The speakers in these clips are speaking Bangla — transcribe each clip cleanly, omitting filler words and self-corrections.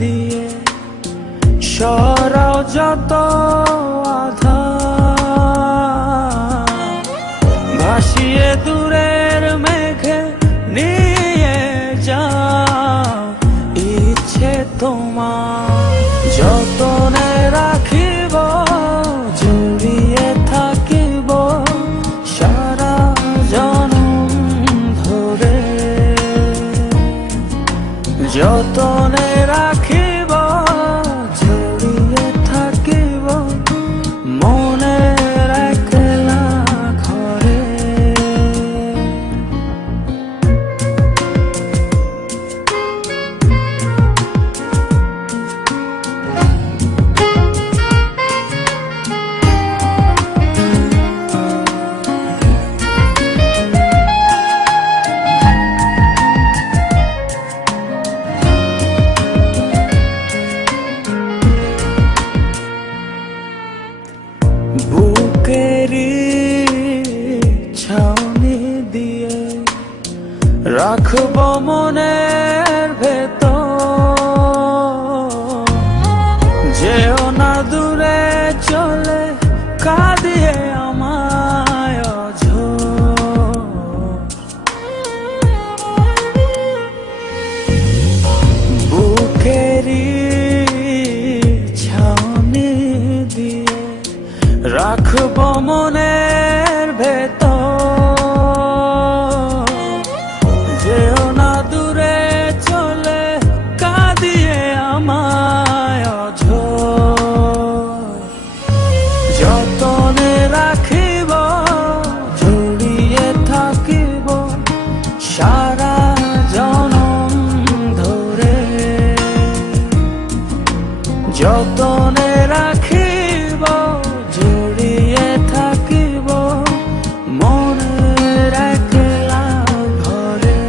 দিয়ে সরাও যত আধার, ভাসিয়ে দূরের মেঘে নিয়ে যাও ইচ্ছে তোমার। যতনে রাখিব জড়িয়ে থাকিব সারা জনম ধরে, যতনে রাখিব জড়িয়ে থাকিব মনের একলা ঘরে। বুকেরই ছাউনি দিয়ে রাখব মনের ভেতর, যেও না দূরে চলে কাঁদিয়ে আমায় অঝোর। বুকেরই ছাউনি দিয়ে রাখব মনের ভেতর, যেও না দূরে চলে কাঁদিয়ে আমায় অঝোর। যতনে রাখিব জড়িয়ে থাকিব সারা জনম ধরে, যতনে রাখিব জড়িয়ে থাকিব মনের একলা ঘরে।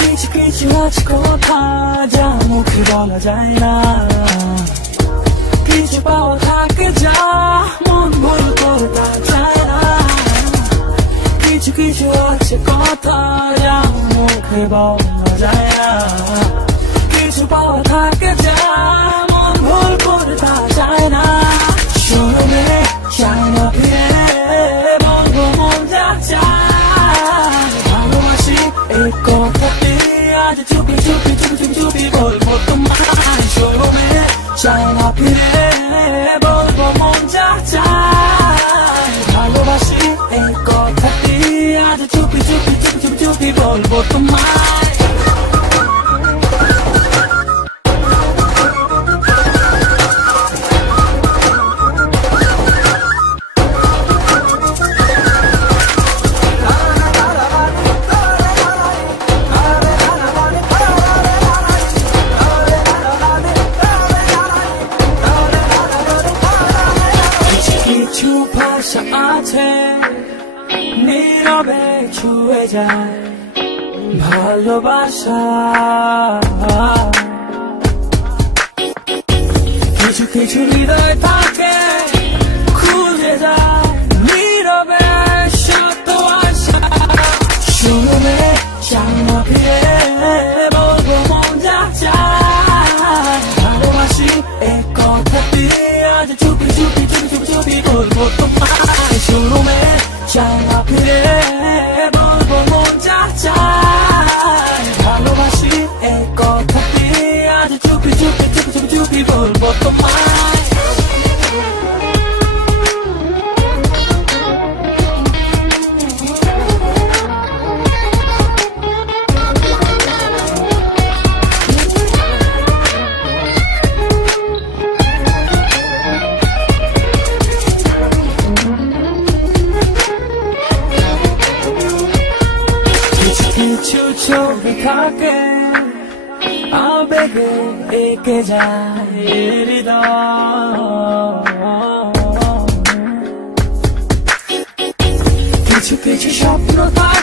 কিছু কিছু আছে কথা যা মুখে বলা যায় না, কিছু পাওয়া থাকে যা মন ভুল করতে চায় না। কিছু কিছু আছে কথা যা মুখে বলা যায় না, কিছু পাওয়া থাকে যা মন ভুল করতে চায় না। শুনবে চায় না ফিরে বলবো মন যা চায়, ভালোবাসি এই কথাটি আজ চুপি চুপি চুপি চুপি চুপি বলবো তোমায়। শুনবে চায় না ফিরে বলবো মন যা চায়, ভালোবাসি এই কথাটি আজ চুপি চুপি চুপি চুপি চুপি বলবো তোমায়। কিছু ভাষা আছে নীরবে ছুঁয়ে যায় ভালোবাসা, কিছু কিছু হৃদয় থাকে খুঁজে যায় নীরবে সত্য আশা। শুনবে চাই না ফিরে বলবো মন যা চায়, ভালোবাসি এই কথাটি আজ চুপি চুপি চুপি চুপি চুপি বলবো তোমায়। শুনবে চাই না ফিরে বলবো মন যা চায়, ভালোবাসি এই কথাটি আজ চুপি চুপি চুপি চুপি চুপি বলবো তোমায়। ছবি থাকে আবেগে এঁকে যায় হৃদয়। কিছু কিছু স্বপ্ন থাকে